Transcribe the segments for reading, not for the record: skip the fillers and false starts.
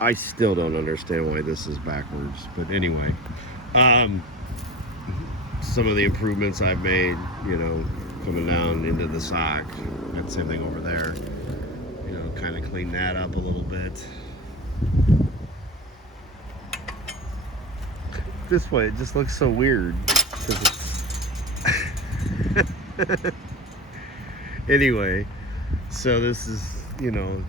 I still don't understand why this is backwards, but anyway, um, some of the improvements I've made, coming down into the sock, got the same thing over there, kind of clean that up a little bit. This way, it just looks so weird because it's anyway. So this is,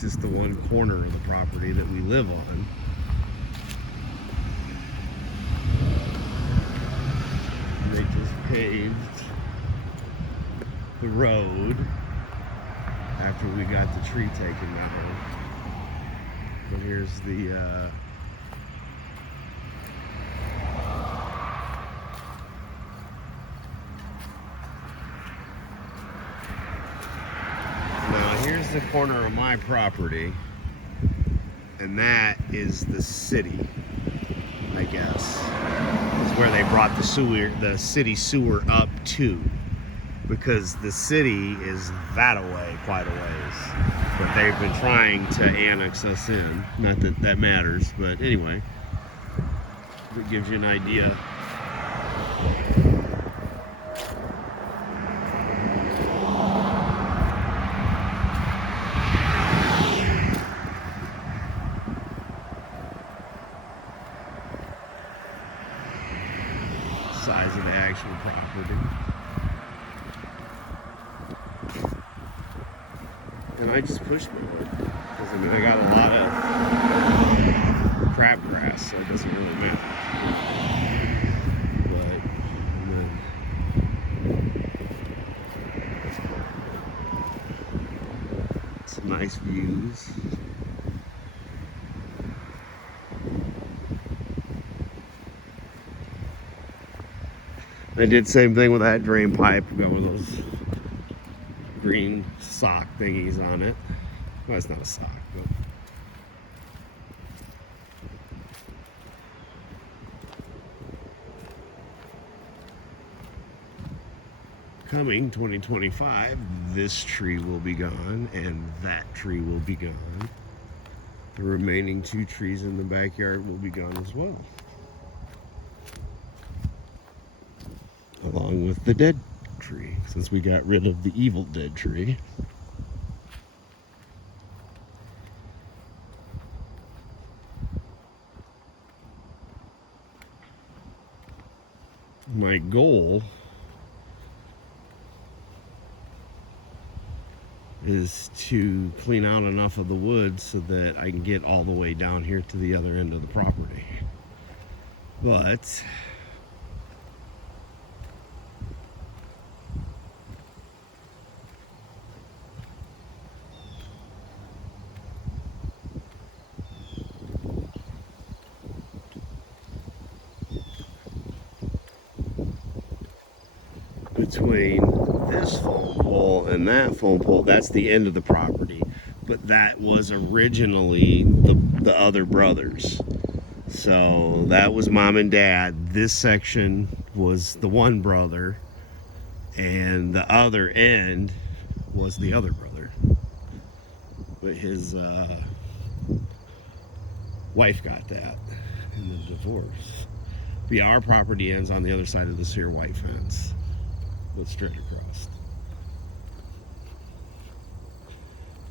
just the one corner of the property that we live on. They just paved the road after we got the tree taken down. But here's the now here's the corner of my property, and that is the city, I guess. Is where they brought the city sewer up to, because the city is that away quite a ways. But they've been trying to annex us in. Not that that matters, but anyway, it gives you an idea. Size of the actual property. And I just pushed mowed because I got a lot of crabgrass, so it doesn't really matter. But some nice views. I did the same thing with that drain pipe. Got one of those green sock thingies on it. Well, it's not a sock, but coming 2025, this tree will be gone and that tree will be gone. The remaining 2 trees in the backyard will be gone as well, along with the dead tree, since we got rid of the evil dead tree. My goal is to clean out enough of the woods so that I can get all the way down here to the other end of the property. But between this phone pole and that phone pole, that's the end of the property. But that was originally the other brothers. So that was mom and dad. This section was the one brother, and the other end was the other brother. But his wife got that in the divorce. But yeah, our property ends on the other side of this here white fence. Goes straight across.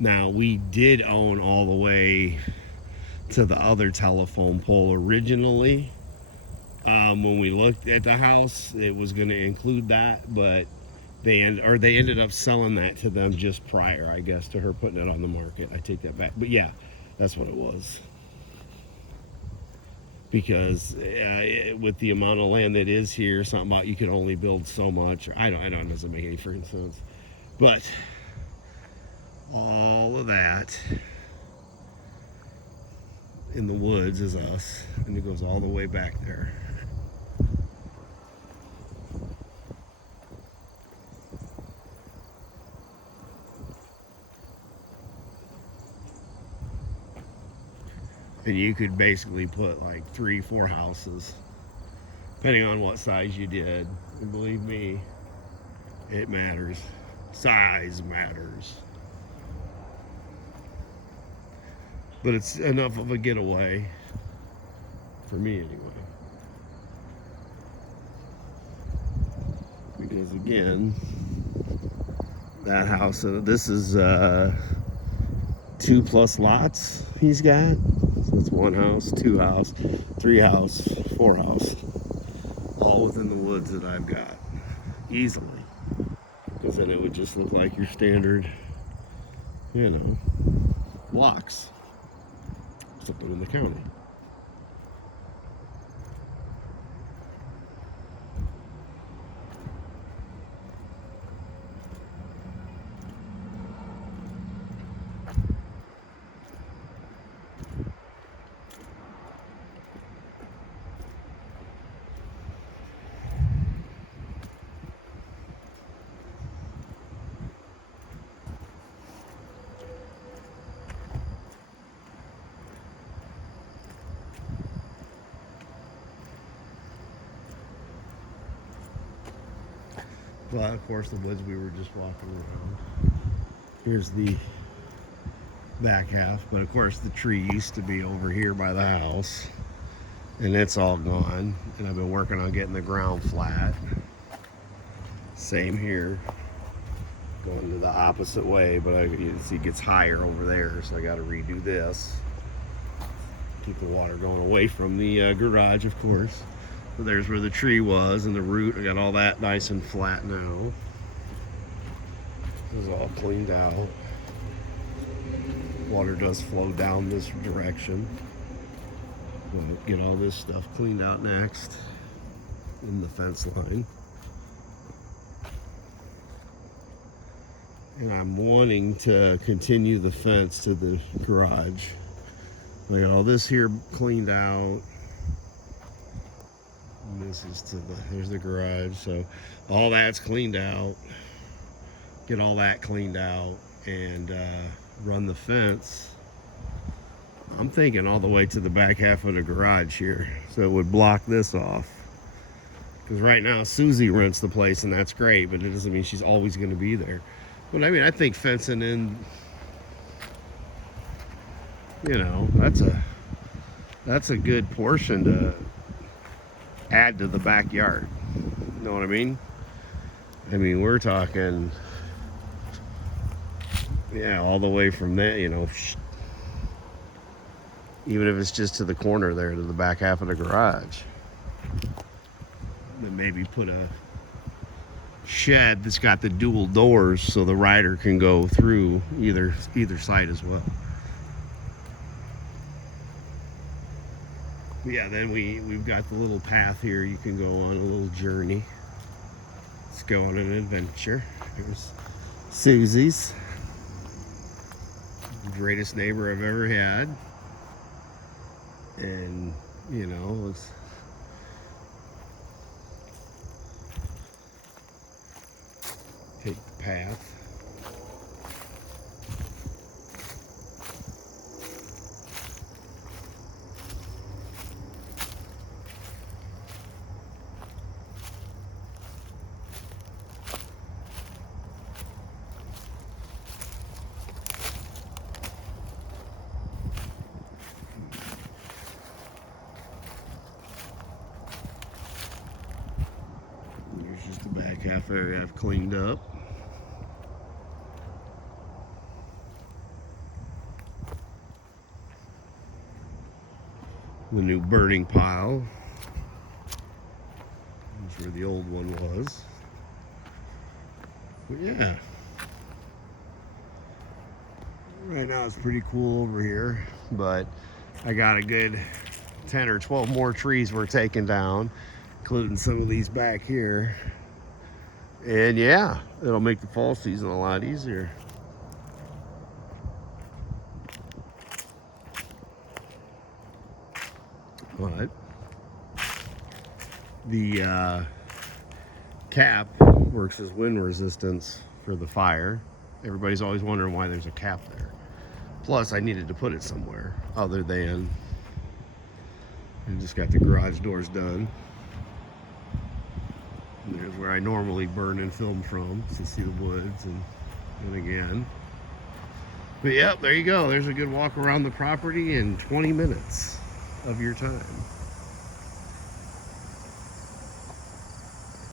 Now, we did own all the way to the other telephone pole originally. When we looked at the house, it was going to include that, but they ended up selling that to them just prior, I guess, to her putting it on the market. I take that back. But yeah, that's what it was. Because with the amount of land that is here, something about you can only build so much. I don't. It doesn't make any freaking sense. But all of that in the woods is us, and it goes all the way back there. And you could basically put like 3-4 houses, depending on what size you did. And believe me, it matters. Size matters. But it's enough of a getaway for me anyway. Because again, that house, this is 2+ lots he's got. So it's 1 house, 2 house, 3 house, 4 house, all within the woods that I've got easily. Because then it would just look like your standard, you know, blocks, something in the county. Well, of course, the woods we were just walking around. Here's the back half, but of course the tree used to be over here by the house, and it's all gone. And I've been working on getting the ground flat. Same here, going to the opposite way, but you see it gets higher over there, so I got to redo this. Keep the water going away from the garage, of course. So there's where the tree was and the root. I got all that nice and flat now. This is all cleaned out. Water does flow down this direction. We'll get all this stuff cleaned out next in the fence line. And I'm wanting to continue the fence to the garage. I got all this here cleaned out. And this is to there's the garage. So all that's cleaned out. Get all that cleaned out and run the fence. I'm thinking all the way to the back half of the garage here. So it would block this off. Because right now Susie rents the place and that's great, but it doesn't mean she's always going to be there. But I mean, I think fencing in, you know, that's a good portion to add to the backyard. You know what I mean? I mean, we're talking, yeah, all the way from there, you know, even if it's just to the corner there, to the back half of the garage. Then maybe put a shed that's got the dual doors so the rider can go through either side as well. But yeah, then we've got the little path here. You can go on a little journey. Let's go on an adventure. Here's Susie's. Greatest neighbor I've ever had. And, you know, let's take the path. Here's just the back half area I've cleaned up. The new burning pile. That's where the old one was. But yeah. Right now it's pretty cool over here, but I got a good 10 or 12 more trees we're taking down, including some of these back here. And yeah, it'll make the fall season a lot easier. But the cap works as wind resistance for the fire. Everybody's always wondering why there's a cap there. Plus, I needed to put it somewhere other than, I just got the garage doors done. And there's where I normally burn and film from to see the woods, and again. But yep, there you go. There's a good walk around the property in 20 minutes of your time.